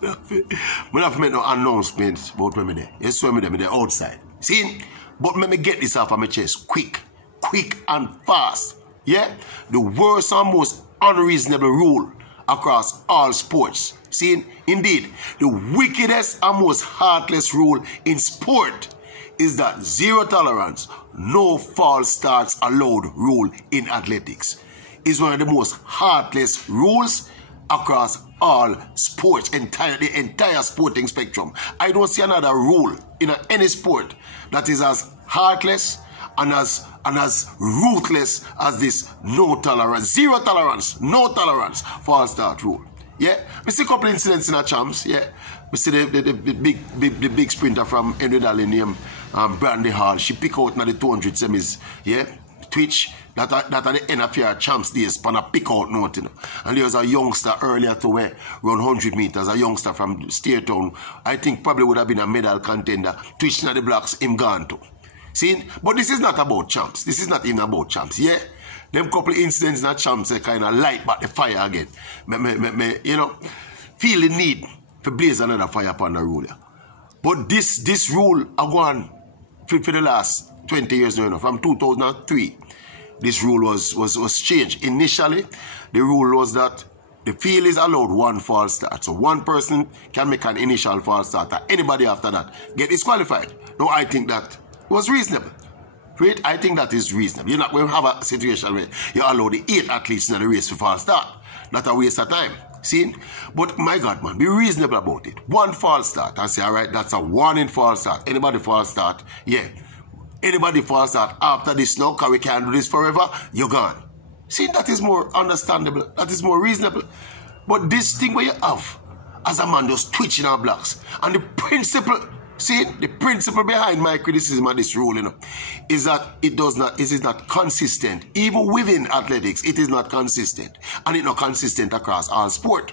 We have to make no announcements about when I'm there. You saw me there, I'm there outside. See? But let me get this off of my chest quick and fast. Yeah? The worst and most unreasonable rule across all sports. See? Indeed, the wickedest and most heartless rule in sport is that zero tolerance, no false starts allowed rule in athletics. It's one of the most heartless rules across all sports, the entire sporting spectrum. I don't see another rule in any sport that is as heartless and as ruthless as this no tolerance, zero tolerance, no tolerance false start rule. Yeah, we see a couple incidents in our champs. Yeah, we see the big sprinter from Henry Daly named Brandy Hall. She pick out now the 200 semis. Yeah, Twitch. That at the end of your champs days, pan a pick out note, you know. And there was a youngster earlier to run 100 meters, a youngster from Steertown. I think probably would have been a medal contender. Twitch na the blocks, him gone to. See? But this is not about champs. This is not even about champs. Yeah? Them couple incidents in champs, they kind of light back the fire again. You know, feel the need to blaze another fire upon the rule. But this rule I go on for the last 20 years now, you know, from 2003. This rule was changed. Initially, the rule was that the field is allowed one false start. So one person can make an initial false start. Anybody after that get disqualified. No, I think that was reasonable. Right? I think that is reasonable. You're not going to have a situation where you allow the 8 athletes in the race for false start. Not a waste of time. See? But my God, man, be reasonable about it. One false start. I say, all right, that's a warning false start. Anybody false start, yeah. Anybody falls out after this now, because we can't do this forever, you're gone. See, that is more understandable. That is more reasonable. But this thing where you have, as a man just twitching our blocks, and the principle, see, the principle behind my criticism of this rule, you know, is that it is not consistent. Even within athletics, it is not consistent. And it's not consistent across all sport.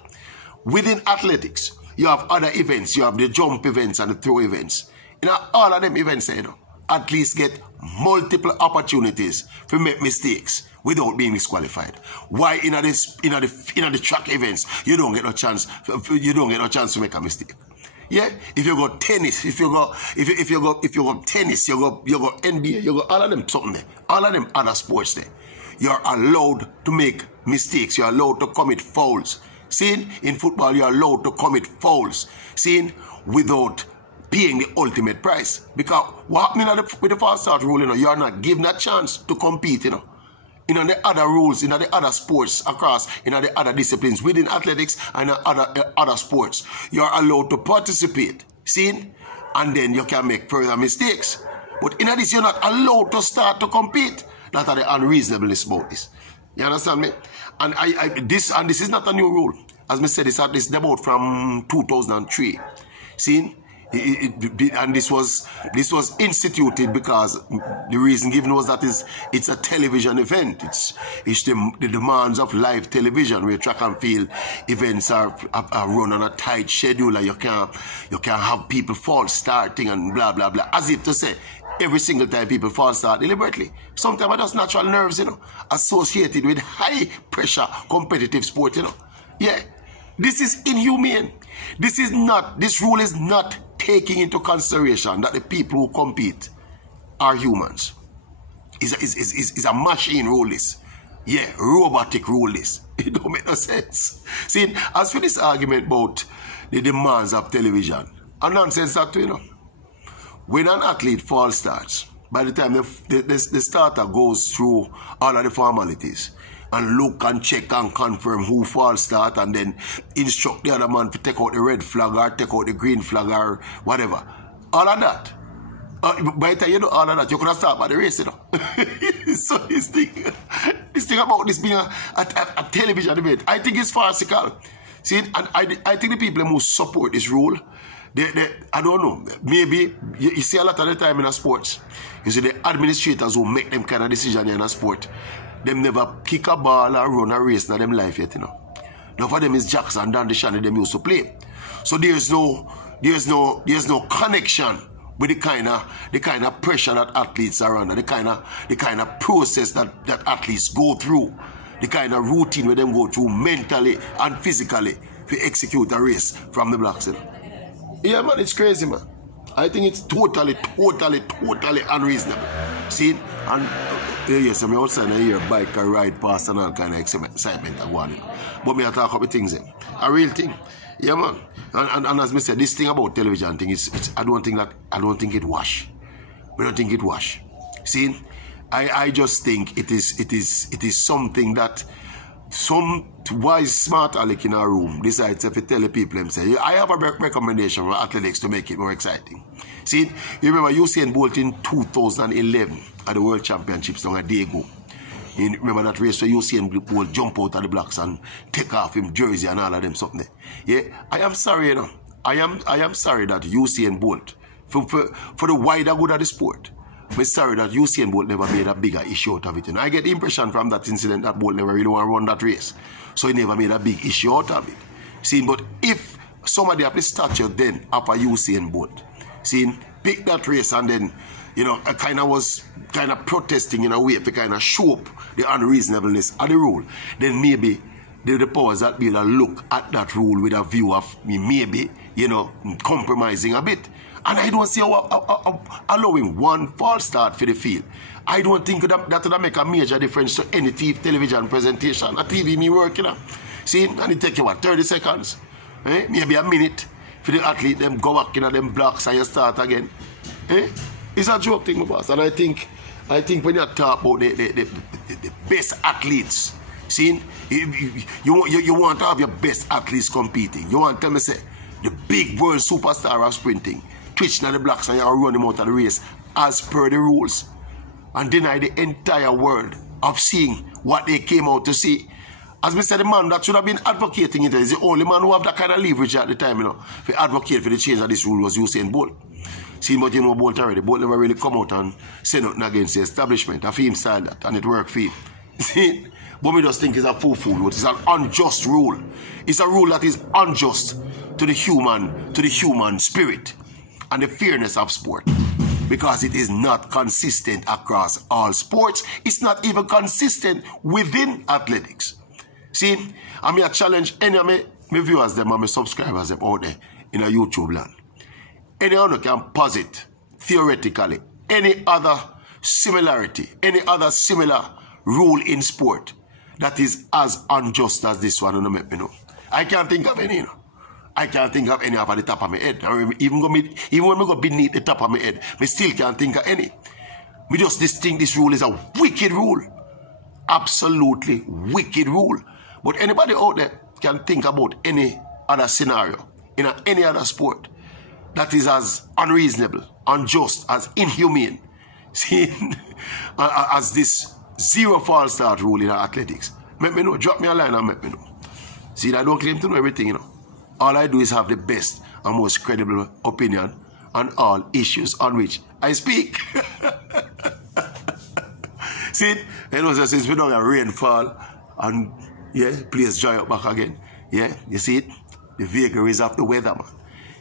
Within athletics, you have other events. You have the jump events and the throw events. You know, all of them events, you know, at least get multiple opportunities to make mistakes without being disqualified. Why in the track events you don't get no chance to make a mistake? Yeah, if you go tennis, if you go tennis, you go NBA, you go all of them something there, all of them other sports there. You're allowed to make mistakes. You're allowed to commit fouls. See, in football, you're allowed to commit fouls. See, without paying the ultimate price. Because what happened with the false start rule, you know, you're not given a chance to compete, you know. In the other rules, in the other sports across, in the other disciplines within athletics and other sports, you're allowed to participate, see? And then you can make further mistakes. But in this, you're not allowed to start to compete. That's the unreasonableness about this. You understand me? And this is not a new rule. As I said, this about from 2003. See? And this was instituted because the reason given was that it's a television event. It's the demands of live television where track and field events are run on a tight schedule and you can't have people false starting and blah blah blah. As if to say every single time people false start deliberately. Sometimes it's just natural nerves, you know, associated with high pressure competitive sport, you know. Yeah. This is inhumane. This rule is not taking into consideration that the people who compete are humans. It's a machine rule this. Yeah, robotic rule this. It don't make no sense. See, as for this argument about the demands of television, a nonsense that, you know. When an athlete false starts, by the time the starter goes through all of the formalities, and look and check and confirm who false start and then instruct the other man to take out the red flag or take out the green flag or whatever. All of that. By the time you do all of that, you could have started by the race, you know. So this thing about this being a television event, I think it's farcical. See, and I think the people who support this rule, I don't know, maybe you see a lot of the time in a sports, you see the administrators who make them kind of decision in a sport, them never kick a ball or run a race in them life yet, you know. Now for them is Jackson, Dan Deshaney, them used to play. So there's no connection with the kind of pressure that athletes are under, the kind of process that athletes go through, the kind of routine where them go through mentally and physically. to execute a race from the blocks. You know? Yeah, man, it's crazy, man. I think it's totally unreasonable. See? And yes, I'm outside and hear bike or ride past and all kind of excitement I want. But me I talk about things. A real thing. Yeah, man. And as me said, this thing about television thing is I don't think it wash. I don't think it wash. See? I just think it is something that some wise, smart Alec in our room decides if you tell the people them say, I have a recommendation for athletics to make it more exciting. See, you remember Usain Bolt in 2011 at the World Championships long a day ago. You remember that race where Usain Bolt jump out of the blocks and take off him jersey and all of them something. Yeah, I am sorry, you know. I am sorry that Usain Bolt, for the wider good of the sport, I'm sorry that Usain Bolt never made a bigger issue out of it. And I get the impression from that incident that Bolt never really want to run that race. So he never made a big issue out of it. See, but if somebody have the stature then after Usain Bolt, see, pick that race and then, you know, I kind of protesting in a way to kind of show up the unreasonableness of the rule, then maybe the powers that be able to look at that rule with a view of me maybe, you know, compromising a bit. And I don't see allowing one false start for the field. I don't think that would make a major difference to any television presentation. A TV me work, you know. See, and it take you what, 30 seconds? Eh? Maybe a minute for the athlete, them go back in them blocks and you start again. Eh? It's a joke thing, my boss. And I think when you talk about the best athletes, see, you want to have your best athletes competing. You want to tell me, say, the big world superstar of sprinting, twitching at the blocks and you run him out of the race as per the rules and deny the entire world of seeing what they came out to see. As I said, the man that should have been advocating it is the only man who have that kind of leverage at the time, you know, to advocate for the change of this rule was Usain Bolt. See, but you know Bolt already. Bolt never really come out and say nothing against the establishment. I feel him style that and it worked for him. See? But me just think it's a fool. It's an unjust rule. It's a rule that is unjust to the human spirit and the fairness of sport, because it is not consistent across all sports. It's not even consistent within athletics. See, I mean, I challenge any of my viewers them and my subscribers them out there in a YouTube land. Anyone can posit theoretically any other similarity, any other similar rule in sport that is as unjust as this one, and make me know. I can't think of any, you know. I can't think of any off at the top of my head. Even when I go beneath the top of my head, I still can't think of any. Me just think this rule is a wicked rule. Absolutely wicked rule. But anybody out there can think about any other scenario in any other sport that is as unreasonable, unjust, as inhumane, see, as this zero false start rule in athletics. Let me know. Drop me a line and let me know. See, I don't claim to know everything, you know. All I do is have the best and most credible opinion on all issues on which I speak. See, you know, since we don't have rainfall and, yeah, please dry up back again. Yeah, you see it? The vagaries of the weather, man.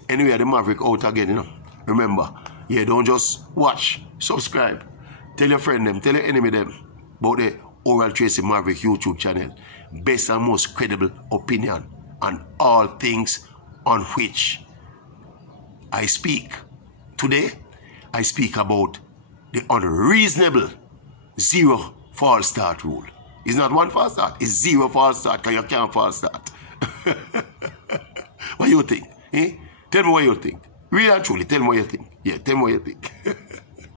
Anyway, the Maverick out again, you know. Remember, yeah, don't just watch, subscribe. Tell your friend them, tell your enemy them about the Oral Tracy Maverick YouTube channel. Best and most credible opinion on all things on which I speak. Today, I speak about the unreasonable zero false start rule. It's not one false start, it's zero false start, because you can't false start. What do you think? Eh? Tell me what you think. Really and truly, tell me what you think. Yeah, tell me what you think.